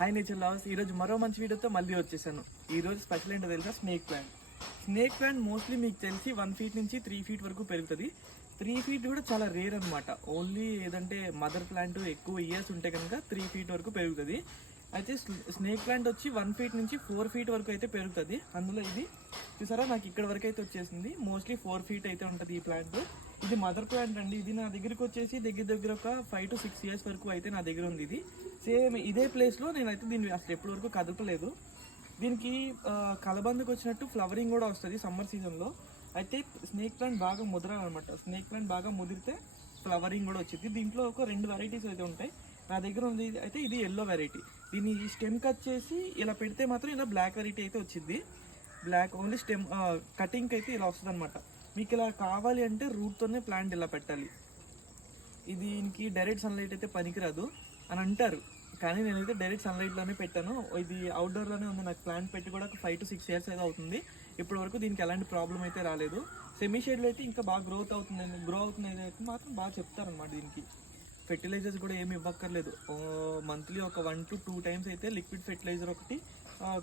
Hi nature lovers ఈరోజు మరో మంచి వీడియోతో మళ్ళీ వచ్చేసాను. ఈ రోజు స్పెషల్ ఏంటో తెలుసా? Snake plant snake plant mostly మీకు తెలిసి వన్ ఫీట్ నుంచి త్రీ ఫీట్ వరకు పెరుగుతుంది. త్రీ ఫీట్ కూడా చాలా రేర్ అనమాట ఓన్లీ ఏదంటే మదర్ ప్లాంట్ ఎక్కువ ఇయర్స్ ఉంటే కనుక త్రీ ఫీట్ వరకు పెరుగుతుంది. అయితే స్నేక్ ప్లాంట్ వచ్చి వన్ ఫీట్ నుంచి ఫోర్ ఫీట్ వరకు అయితే పెరుగుతుంది. అందులో ఇది చూసారా? నాకు ఇక్కడ వరకు అయితే వచ్చేసింది. మోస్ట్లీ ఫోర్ ఫీట్ అయితే ఉంటుంది ఈ ప్లాంట్ ఇది మదర్ ప్లాంట్ అండి. ఇది నా దగ్గరికి వచ్చేసి దగ్గర దగ్గర ఒక ఫైవ్ టు సిక్స్ ఇయర్స్ వరకు అయితే నా దగ్గర ఉంది ఇది. సేమ్ ఇదే ప్లేస్లో నేనైతే దీన్ని అసలు ఎప్పటి వరకు కదపలేదు. దీనికి కలబందుకు కలబందకు వచ్చినట్టు ఫ్లవరింగ్ కూడా వస్తుంది సమ్మర్ సీజన్లో అయితే స్నేక్ ప్లాంట్ బాగా ముదరాలన్నమాట. స్నేక్ ప్లాంట్ బాగా ముదిరితే ఫ్లవరింగ్ కూడా వచ్చింది దీంట్లో ఒక రెండు వెరైటీస్ అయితే ఉంటాయి. నా దగ్గర ఉంది అయితే ఇది ఎల్లో వెరైటీ దీన్ని స్టెమ్ కట్ చేసి ఇలా పెడితే మాత్రం ఇలా బ్లాక్ వెరైటీ అయితే వచ్చింది. బ్లాక్ ఓన్లీ స్టెమ్ కటింగ్కి అయితే ఇలా వస్తుంది అనమాట మీకు ఇలా కావాలి అంటే రూట్తోనే ప్లాంట్ ఇలా పెట్టాలి. ఇది దీనికి డైరెక్ట్ సన్లైట్ అయితే పనికిరాదు అని అంటారు. కానీ నేనైతే డైరెక్ట్ సన్లైట్లోనే పెట్టాను. ఇది అవుట్డోర్లోనే ఉంది. నాకు ప్లాంట్ పెట్టి కూడా ఒక ఫైవ్ టు సిక్స్ ఇయర్స్ అయితే అవుతుంది. ఇప్పటి వరకు దీనికి ఎలాంటి ప్రాబ్లం అయితే రాలేదు. సెమీ షేడ్లో అయితే ఇంకా బాగా గ్రోత్ అవుతుంది. గ్రో అవుతుంది అయితే మాత్రం బాగా చెప్తారనమాట దీనికి. ఫెర్టిలైజర్స్ కూడా ఏమి ఇవ్వక్కర్లేదు. మంత్లీ ఒక వన్ టు టూ టైమ్స్ అయితే లిక్విడ్ ఫెర్టిలైజర్ ఒకటి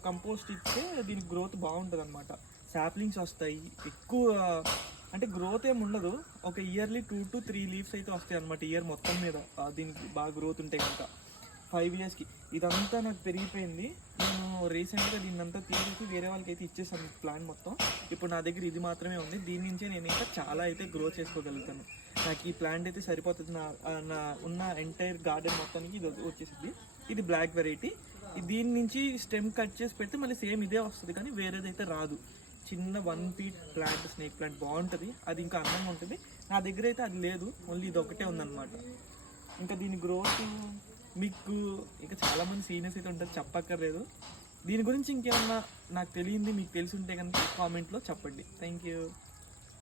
కంపోస్ట్ ఇస్తే దీని గ్రోత్ బాగుంటుంది అనమాట సాప్లింగ్స్ వస్తాయి. ఎక్కువ అంటే గ్రోత్ ఏమి ఉండదు. ఒక yearly two to three leaves అయితే వస్తాయి అనమాట ఇయర్ మొత్తం మీద. దీనికి బాగా గ్రోత్ ఉంటాయి కనుక ఫైవ్ ఇయర్స్కి ఇదంతా నాకు పెరిగిపోయింది. నేను రీసెంట్గా దీన్ని అంతా తీసేసి వేరే వాళ్ళకి అయితే ఇచ్చేసాను ప్లాన్ మొత్తం. ఇప్పుడు నా దగ్గర ఇది మాత్రమే ఉంది. దీని నుంచే నేను ఇంకా చాలా అయితే గ్రో చేసుకోగలుగుతాను. నాకు ఈ ప్లాంట్ అయితే సరిపోతుంది. నా నా ఉన్న ఎంటైర్ గార్డెన్ మొత్తానికి ఇది వచ్చేసింది. ఇది బ్లాక్ వెరైటీ దీని నుంచి స్టెమ్ కట్ చేసి పెడితే మళ్ళీ సేమ్ ఇదే వస్తుంది. కానీ వేరేదైతే రాదు. చిన్న one feet plant snake plant బాగుంటుంది. అది ఇంకా అందంగా ఉంటుంది. నా దగ్గర అయితే అది లేదు. ఓన్లీ ఇది ఒకటే ఉందన్నమాట. ఇంకా దీని గ్రోత్ మీకు ఇంకా చాలా మంది సీనియర్స్ అయితే ఉంటారు చెప్పక్కర్లేదు. దీని గురించి ఇంకేమన్నా నాకు తెలియంది మీకు తెలిసి ఉంటే కనుక కామెంట్లో చెప్పండి. Thank you